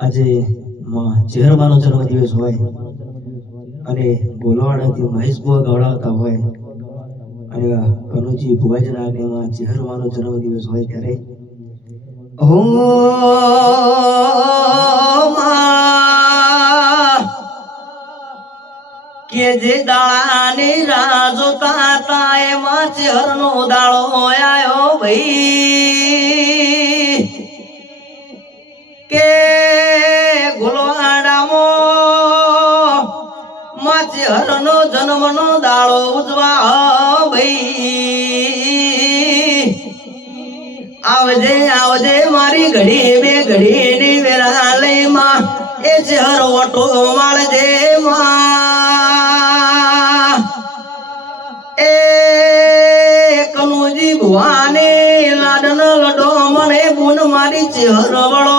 આજે ચહેરવાનો જન્મદિવસ હોય અને બોલવાડાથી મહેશ બુઆ ગવડાવતા હોય અને કનુજી ભુવાજીના આગેમાં ચહેરવાનો જન્મદિવસ હોય ત્યારે કે જે દાળાની રાહ જોતા હતા એમાં ચહેરનો દાળો આયો ભાઈ કે ગોલવાડામાં ચહેરનો જન્મનો દાળો ઉજવા ભાઈ આવજે આવજે મારી ઘડી બે ઘડી ની વેરા લઈ માં એ ચહેરો ઓટો માળજે માં એ કનુજી ભુવાને લાડનો લડો મને ગુણ મારી ચહેરો વળો